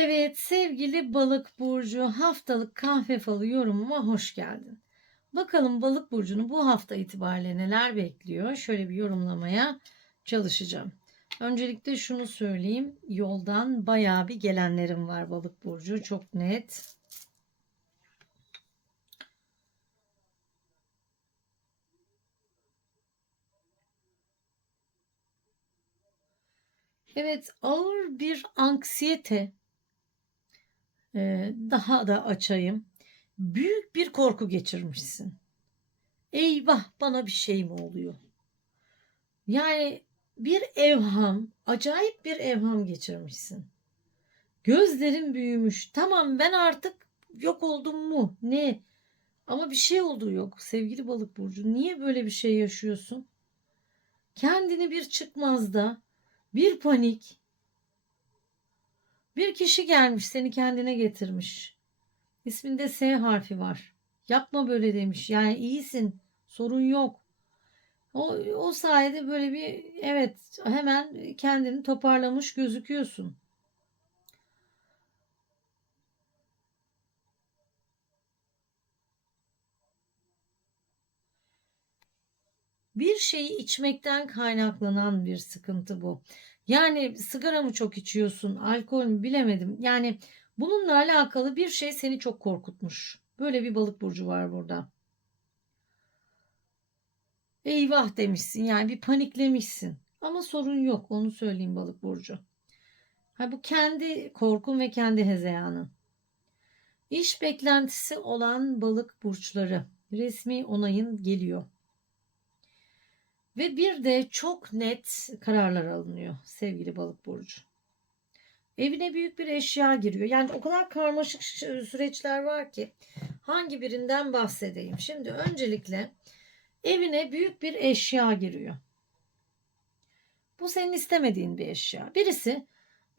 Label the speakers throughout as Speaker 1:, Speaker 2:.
Speaker 1: Evet sevgili balık burcu haftalık kahve falı yorumuma hoş geldin. Bakalım balık burcunu bu hafta itibariyle neler bekliyor? Şöyle bir yorumlamaya çalışacağım. Öncelikle şunu söyleyeyim. Yoldan bayağı bir gelenlerim var balık burcu. Çok net. Evet ağır bir anksiyete daha da açayım. Büyük bir korku geçirmişsin. Eyvah bana bir şey mi oluyor? Yani bir evham, acayip bir evham geçirmişsin. Gözlerin büyümüş. Tamam ben artık yok oldum mu? Ne? Ama bir şey olduğu yok sevgili balık burcu. Niye böyle bir şey yaşıyorsun? Kendini bir çıkmazda, bir panik, bir kişi gelmiş seni kendine getirmiş. İsminde S harfi var. Yapma böyle demiş. Yani iyisin. Sorun yok. O, o sayede böyle bir evet hemen kendini toparlamış gözüküyorsun. Bir şeyi içmekten kaynaklanan bir sıkıntı bu. Yani sigara mı çok içiyorsun, alkol mü bilemedim. Yani bununla alakalı bir şey seni çok korkutmuş. Böyle bir balık burcu var burada. Eyvah demişsin yani bir paniklemişsin. Ama sorun yok onu söyleyeyim balık burcu. Ha, bu kendi korkun ve kendi hezeyanın. İş beklentisi olan balık burçları resmi onayın geliyor. Ve bir de çok net kararlar alınıyor sevgili balık burcu. Evine büyük bir eşya giriyor. Yani o kadar karmaşık süreçler var ki hangi birinden bahsedeyim. Şimdi öncelikle evine büyük bir eşya giriyor. Bu senin istemediğin bir eşya. Birisi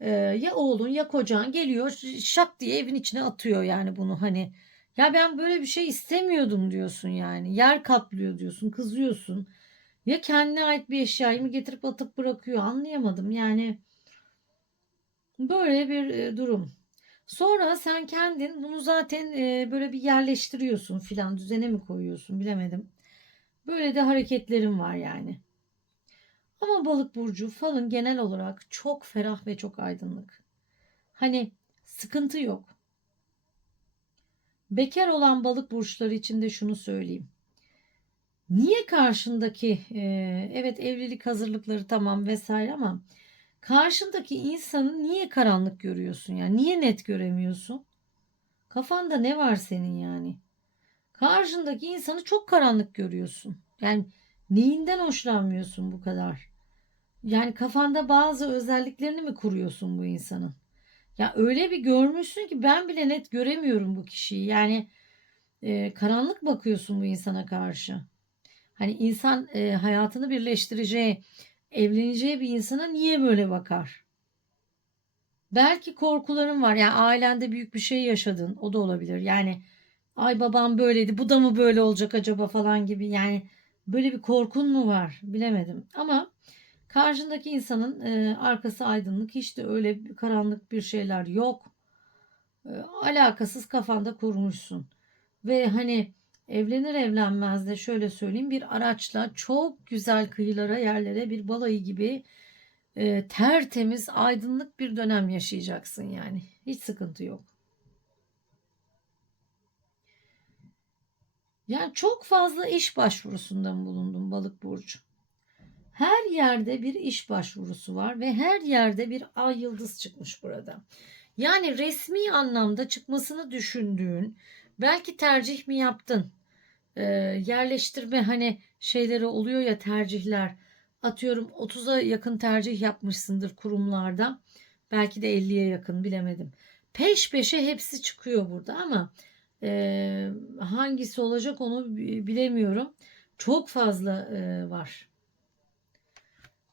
Speaker 1: e, ya oğlun ya kocan geliyor şak diye evin içine atıyor yani bunu hani ya ben böyle bir şey istemiyordum diyorsun yani. Yer kaplıyor diyorsun, kızıyorsun. Ya kendine ait bir eşyayı mı getirip atıp bırakıyor anlayamadım. Yani böyle bir e, durum. Sonra sen kendin bunu zaten e, böyle bir yerleştiriyorsun filan düzene mi koyuyorsun bilemedim. Böyle de hareketlerim var yani. Ama balık burcu falın genel olarak çok ferah ve çok aydınlık. Hani sıkıntı yok. Bekar olan balık burçları için de şunu söyleyeyim. Niye karşındaki e, evet evlilik hazırlıkları tamam vesaire ama karşındaki insanı niye karanlık görüyorsun yani niye net göremiyorsun? Kafanda ne var senin yani? Karşındaki insanı çok karanlık görüyorsun. Yani neyinden hoşlanmıyorsun bu kadar? Yani kafanda bazı özelliklerini mi kuruyorsun bu insanın? Ya öyle bir görmüşsün ki ben bile net göremiyorum bu kişiyi. Yani e, karanlık bakıyorsun bu insana karşı. Hani insan e, hayatını birleştireceği, evleneceği bir insana niye böyle bakar? Belki korkuların var. Yani ailende büyük bir şey yaşadın. O da olabilir. Yani ay babam böyleydi. Bu da mı böyle olacak acaba falan gibi. Yani böyle bir korkun mu var? Bilemedim. Ama karşındaki insanın e, arkası aydınlık. Hiç de öyle karanlık bir şeyler yok. E, alakasız kafanda kurmuşsun. Ve hani Evlenir evlenmez de şöyle söyleyeyim bir araçla çok güzel kıyılara yerlere bir balayı gibi e, tertemiz aydınlık bir dönem yaşayacaksın yani. Hiç sıkıntı yok. Yani çok fazla iş başvurusundan bulundum balık burcu. Her yerde bir iş başvurusu var ve her yerde bir ay yıldız çıkmış burada. Yani resmi anlamda çıkmasını düşündüğün, belki tercih mi yaptın? E, yerleştirme hani şeyleri oluyor ya tercihler. Atıyorum 30'a yakın tercih yapmışsındır kurumlarda. Belki de 50'ye yakın bilemedim. Peş peşe hepsi çıkıyor burada ama e, hangisi olacak onu bilemiyorum. Çok fazla e, var.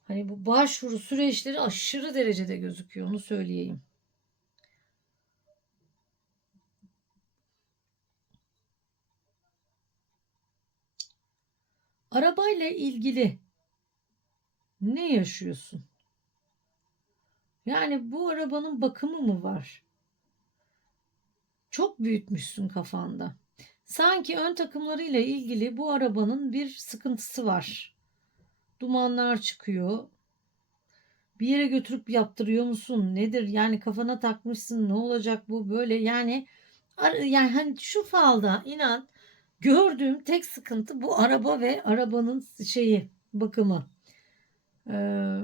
Speaker 1: Hani bu başvuru süreçleri aşırı derecede gözüküyor onu söyleyeyim. Arabayla ilgili ne yaşıyorsun? Yani bu arabanın bakımı mı var? çok büyütmüşsün kafanda. Sanki ön takımlarıyla ilgili bu arabanın bir sıkıntısı var. Dumanlar çıkıyor. Bir yere götürüp yaptırıyor musun? Nedir? Yani kafana takmışsın. Ne olacak bu? Böyle yani yani hani şu falda inan gördüğüm tek sıkıntı bu araba ve arabanın şeyi bakımı. Ee,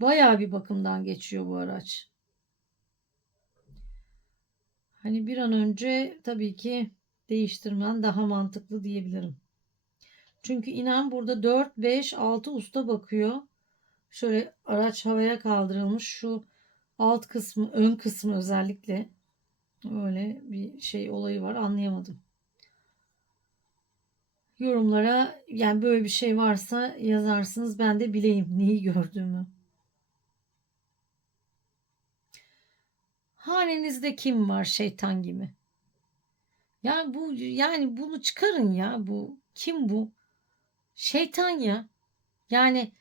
Speaker 1: bayağı bir bakımdan geçiyor bu araç. Hani bir an önce tabii ki değiştirmen daha mantıklı diyebilirim. Çünkü inan burada 4, 5, 6 usta bakıyor. Şöyle araç havaya kaldırılmış. Şu alt kısmı, ön kısmı özellikle öyle bir şey olayı var. Anlayamadım. Yorumlara yani böyle bir şey varsa yazarsınız. Ben de bileyim neyi gördüğümü. Hanenizde kim var şeytan gibi? Yani bu yani bunu çıkarın ya bu kim bu? Şeytan ya. Yani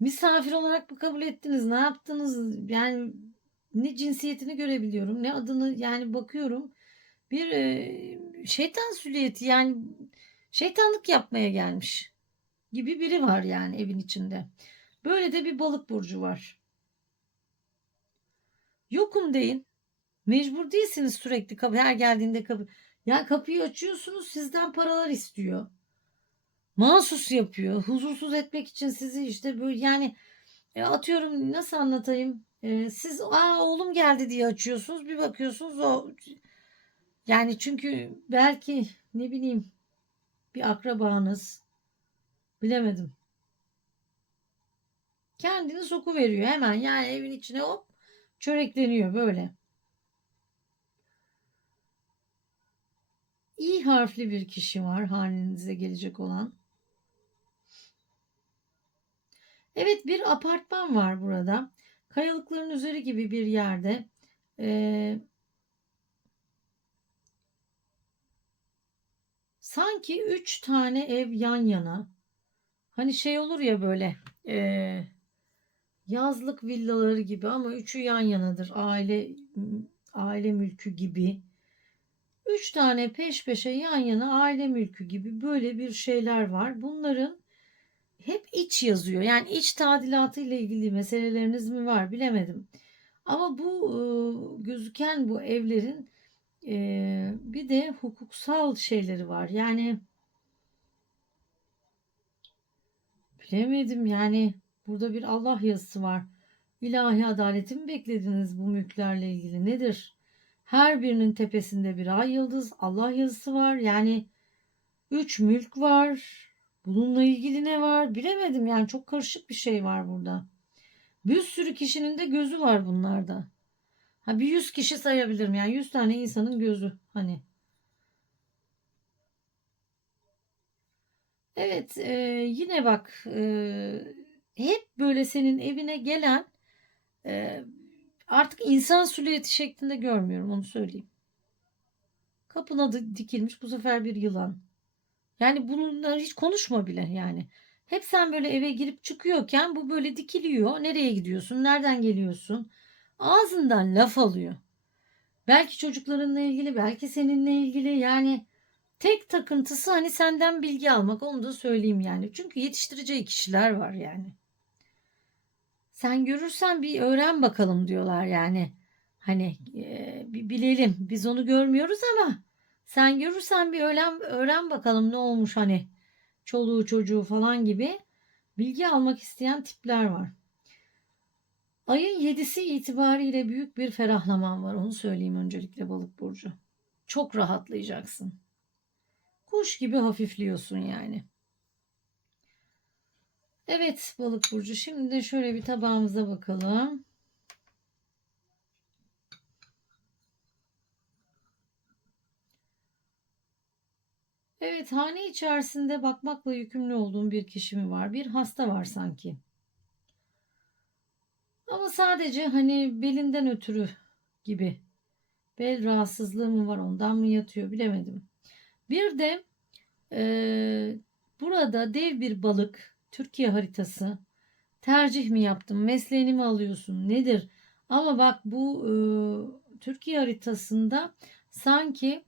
Speaker 1: misafir olarak mı kabul ettiniz? Ne yaptınız? Yani ne cinsiyetini görebiliyorum, ne adını yani bakıyorum. Bir e, şeytan süliyeti yani şeytanlık yapmaya gelmiş gibi biri var yani evin içinde. Böyle de bir balık burcu var. Yokum deyin. Mecbur değilsiniz sürekli kapı her geldiğinde kapı. Ya kapıyı açıyorsunuz sizden paralar istiyor. Mahsus yapıyor. Huzursuz etmek için sizi işte böyle yani e, atıyorum nasıl anlatayım? Siz aa oğlum geldi diye açıyorsunuz. Bir bakıyorsunuz o yani çünkü belki ne bileyim bir akrabanız bilemedim. Kendini soku veriyor hemen yani evin içine hop çörekleniyor böyle. İ harfli bir kişi var halinize gelecek olan. Evet bir apartman var burada. Kayalıkların üzeri gibi bir yerde. Ee, sanki üç tane ev yan yana. Hani şey olur ya böyle e, yazlık villaları gibi ama üçü yan yanadır. Aile aile mülkü gibi. Üç tane peş peşe yan yana aile mülkü gibi böyle bir şeyler var. Bunların hep iç yazıyor. Yani iç tadilatı ile ilgili meseleleriniz mi var bilemedim. Ama bu gözüken bu evlerin bir de hukuksal şeyleri var. Yani bilemedim yani burada bir Allah yazısı var. İlahi adaleti mi beklediniz bu mülklerle ilgili nedir? Her birinin tepesinde bir ay yıldız Allah yazısı var. Yani üç mülk var. Bununla ilgili ne var bilemedim yani çok karışık bir şey var burada. Bir sürü kişinin de gözü var bunlarda. Ha bir yüz kişi sayabilirim yani yüz tane insanın gözü hani. Evet e, yine bak e, hep böyle senin evine gelen e, artık insan silüeti şeklinde görmüyorum onu söyleyeyim. Kapına dikilmiş bu sefer bir yılan. Yani bunları hiç konuşma bile yani. Hep sen böyle eve girip çıkıyorken bu böyle dikiliyor. Nereye gidiyorsun? Nereden geliyorsun? Ağzından laf alıyor. Belki çocuklarınla ilgili, belki seninle ilgili yani tek takıntısı hani senden bilgi almak onu da söyleyeyim yani. Çünkü yetiştireceği kişiler var yani. Sen görürsen bir öğren bakalım diyorlar yani. Hani e, bilelim. Biz onu görmüyoruz ama sen görürsen bir öğren, öğren bakalım ne olmuş hani çoluğu çocuğu falan gibi bilgi almak isteyen tipler var. Ayın 7'si itibariyle büyük bir ferahlaman var. Onu söyleyeyim öncelikle balık burcu. Çok rahatlayacaksın. Kuş gibi hafifliyorsun yani. Evet balık burcu. Şimdi şöyle bir tabağımıza bakalım. Evet, hane içerisinde bakmakla yükümlü olduğum bir kişi mi var? Bir hasta var sanki. Ama sadece hani belinden ötürü gibi. Bel rahatsızlığı mı var ondan mı yatıyor bilemedim. Bir de e, burada dev bir balık Türkiye haritası tercih mi yaptın mesleğini mi alıyorsun nedir Ama bak bu e, Türkiye haritasında sanki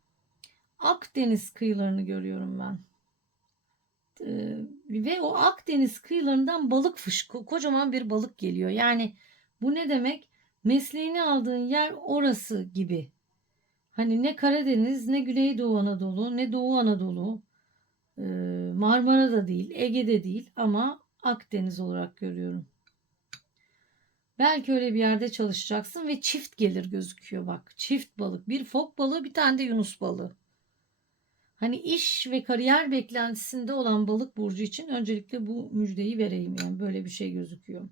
Speaker 1: Akdeniz kıyılarını görüyorum ben. E, ve o Akdeniz kıyılarından balık fışkı, kocaman bir balık geliyor. Yani bu ne demek? Mesleğini aldığın yer orası gibi. Hani ne Karadeniz, ne Güneydoğu Anadolu, ne Doğu Anadolu, e, Marmara'da değil, Ege'de değil ama Akdeniz olarak görüyorum. Belki öyle bir yerde çalışacaksın ve çift gelir gözüküyor bak. Çift balık. Bir fok balığı bir tane de yunus balığı. Hani iş ve kariyer beklentisinde olan balık burcu için öncelikle bu müjdeyi vereyim. Yani böyle bir şey gözüküyor.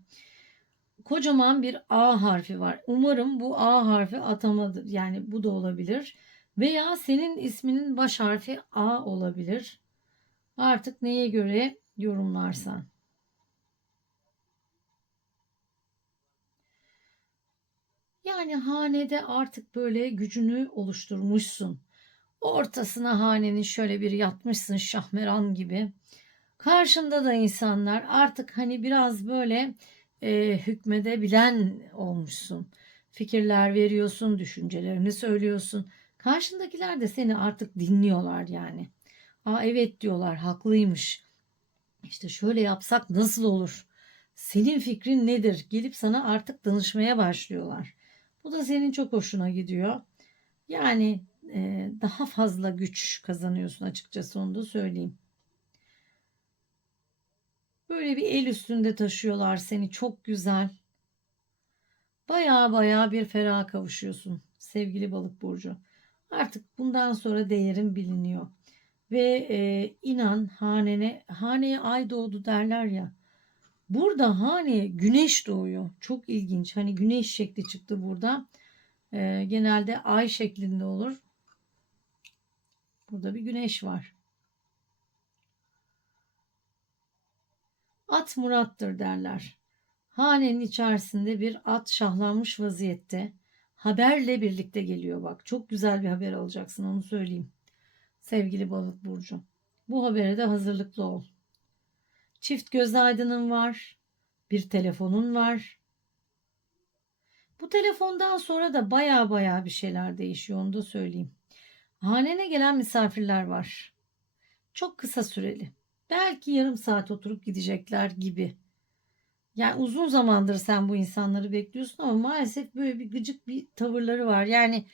Speaker 1: Kocaman bir A harfi var. Umarım bu A harfi atamadır. Yani bu da olabilir. Veya senin isminin baş harfi A olabilir. Artık neye göre yorumlarsan. Yani hanede artık böyle gücünü oluşturmuşsun. Ortasına hanenin şöyle bir yatmışsın şahmeran gibi. Karşında da insanlar artık hani biraz böyle e, hükmedebilen olmuşsun. Fikirler veriyorsun, düşüncelerini söylüyorsun. Karşındakiler de seni artık dinliyorlar yani. Aa evet diyorlar, haklıymış. İşte şöyle yapsak nasıl olur? Senin fikrin nedir? Gelip sana artık danışmaya başlıyorlar. Bu da senin çok hoşuna gidiyor. Yani daha fazla güç kazanıyorsun açıkçası onu da söyleyeyim. Böyle bir el üstünde taşıyorlar seni çok güzel. Baya baya bir feraha kavuşuyorsun sevgili balık burcu. Artık bundan sonra değerin biliniyor. Ve e, inan hanene, haneye ay doğdu derler ya. Burada haneye güneş doğuyor. Çok ilginç. Hani güneş şekli çıktı burada. E, genelde ay şeklinde olur. Burada bir güneş var. At murattır derler. Hanenin içerisinde bir at şahlanmış vaziyette. Haberle birlikte geliyor bak. Çok güzel bir haber alacaksın onu söyleyeyim. Sevgili balık burcu. Bu habere de hazırlıklı ol. Çift göz aydının var. Bir telefonun var. Bu telefondan sonra da baya baya bir şeyler değişiyor onu da söyleyeyim. Hanene gelen misafirler var. Çok kısa süreli. Belki yarım saat oturup gidecekler gibi. Yani uzun zamandır sen bu insanları bekliyorsun ama maalesef böyle bir gıcık bir tavırları var. Yani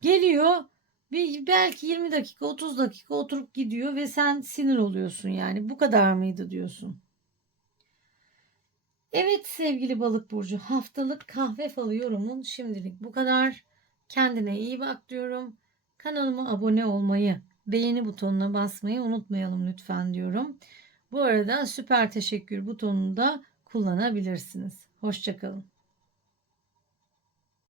Speaker 1: geliyor bir belki 20 dakika 30 dakika oturup gidiyor ve sen sinir oluyorsun yani bu kadar mıydı diyorsun. Evet sevgili balık burcu haftalık kahve falı yorumun şimdilik bu kadar. Kendine iyi bak diyorum. Kanalıma abone olmayı, beğeni butonuna basmayı unutmayalım lütfen diyorum. Bu arada süper teşekkür butonunu da kullanabilirsiniz. Hoşçakalın.